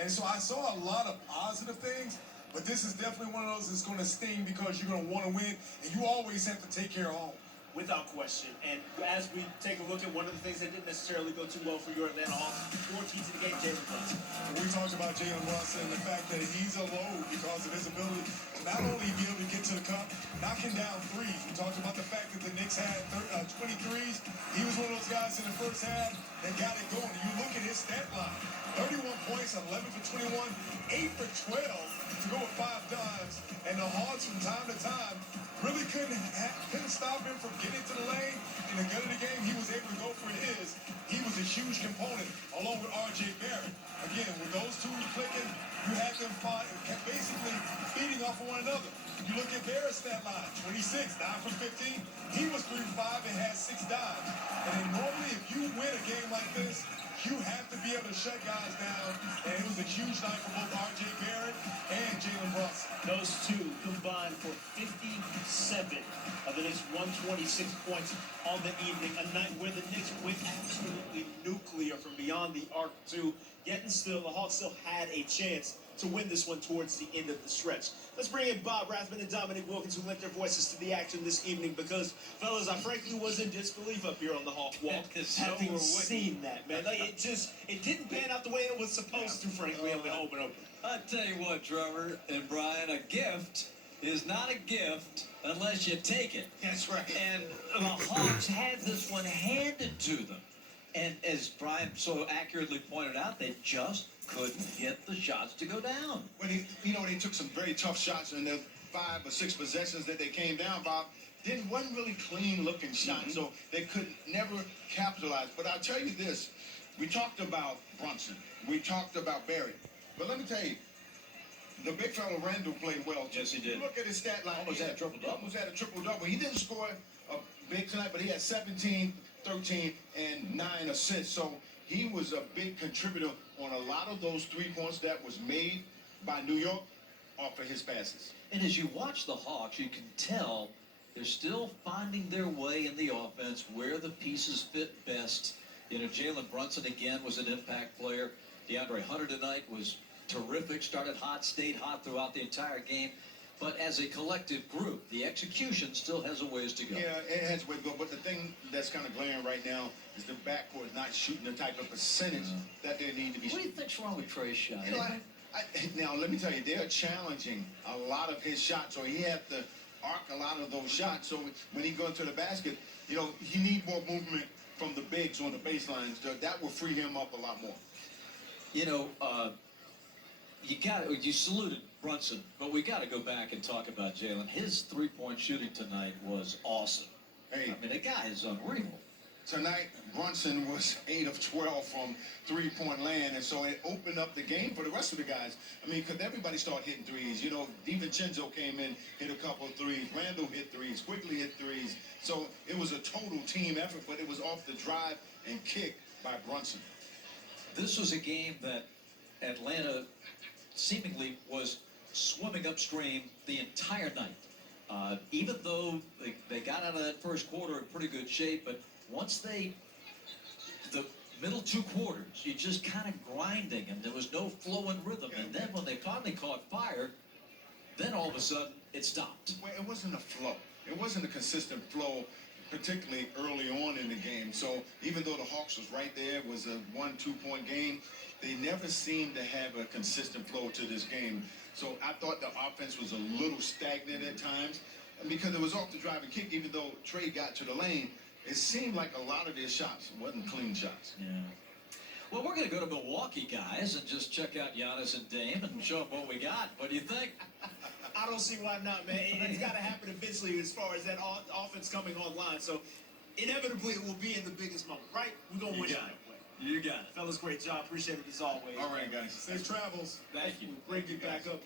And so I saw a lot of positive things, but this is definitely one of those that's going to sting because you're going to want to win, and you always have to take care of home. Without question. And as we take a look at one of the things that didn't necessarily go too well for your Atlanta Hawks, 4 keys to the game, Jalen Brunson. We talked about Jalen Brunson and the fact that he's a load because of his ability to not only be able to get to the cup, knocking down threes. We talked about the fact that the Knicks had 23s. He was one of those guys in the first half that got it going. You look at his stat line, 31 points, 11 for 21, 8 for 12 to go with 5 dimes. And the Hawks from time to time really couldn't stop him from getting to the lane. In the gut of the game, he was able to go for his. He was a huge component, along with R.J. Barrett. Again, with those two clicking, you had them basically feeding off of one another. You look at Barrett's stat line, 26, 9 for 15. He was 3 for 5 and had 6 dimes. And then normally, if you win a game like this, you have to be able to shut guys down. And it was a huge night for both R.J. Barrett and Jalen Brunson. Those two combined for 57 of the Knicks' 126 points on the evening. A night where the Knicks went absolutely nuclear from beyond the arc too. Yet and still, the Hawks still had a chance to win this one towards the end of the stretch. Let's bring in Bob Rathman and Dominic Wilkins, who lent their voices to the action this evening, because, fellas, I frankly was in disbelief up here on the Hawk Walk, having seen that, man. Like, it didn't pan out the way it was supposed to, frankly, up in open. I tell you what, Trevor and Brian, a gift is not a gift unless you take it. That's right. And the Hawks had this one handed to them. And as Brian so accurately pointed out, they just couldn't get the shots to go down. When they took some very tough shots in the 5 or 6 possessions that they came down, Bob. Wasn't really clean looking shots, so they could never capitalize. But I'll tell you this, we talked about Brunson, we talked about Barry, but let me tell you, the big fellow Randall played well. Yes, he did. Look at his stat line. Almost had a triple-double. Almost had a triple-double. He didn't score a big tonight, but he had 17, 13, and 9 assists. So he was a big contributor on a lot of those 3 points that was made by New York off of his passes. And as you watch the Hawks, you can tell they're still finding their way in the offense where the pieces fit best. Jalen Brunson, again, was an impact player. DeAndre Hunter tonight was terrific, started hot, stayed hot throughout the entire game. But as a collective group, the execution still has a ways to go. Yeah, it has a way to go. But the thing that's kind of glaring right now is the backcourt not shooting the type of percentage that they need to be. What do you think's wrong with Trey's shot? Now, let me tell you, they're challenging a lot of his shots. So he had to arc a lot of those shots. So when he goes to the basket, he needs more movement from the bigs on the baseline. So that will free him up a lot more. You saluted Brunson, but we got to go back and talk about Jalen. His three-point shooting tonight was awesome. Hey, I mean, the guy is unreal. Tonight, Brunson was 8 of 12 from three-point land, and so it opened up the game for the rest of the guys. I mean, because everybody started hitting threes. DiVincenzo came in, hit a couple of threes. Randall hit threes. Quickly hit threes. So it was a total team effort, but it was off the drive and kick by Brunson. This was a game that Atlanta seemingly was swimming upstream the entire night. Even though they got out of that first quarter in pretty good shape, but once the middle 2 quarters, you just kind of grinding, and there was no flow and rhythm. And then when they finally caught fire, then all of a sudden it stopped. Well, it wasn't a flow. It wasn't a consistent flow, particularly early on in the game. So even though the Hawks was right there, it was a 1-2 point game, they never seemed to have a consistent flow to this game. So I thought the offense was a little stagnant at times, because it was off the drive and kick. Even though Trey got to the lane, it seemed like a lot of their shots wasn't clean shots. Yeah. Well, we're going to go to Milwaukee, guys, and just check out Giannis and Dame and show them what we got. What do you think? I don't see why not, man. It's got to happen eventually as far as that offense coming online. So inevitably it will be in the biggest moment, right? We're going to win it. You got it. Fellas, great job. Appreciate it as always. All right, guys. Safe travels. Thank you. We'll bring you back up.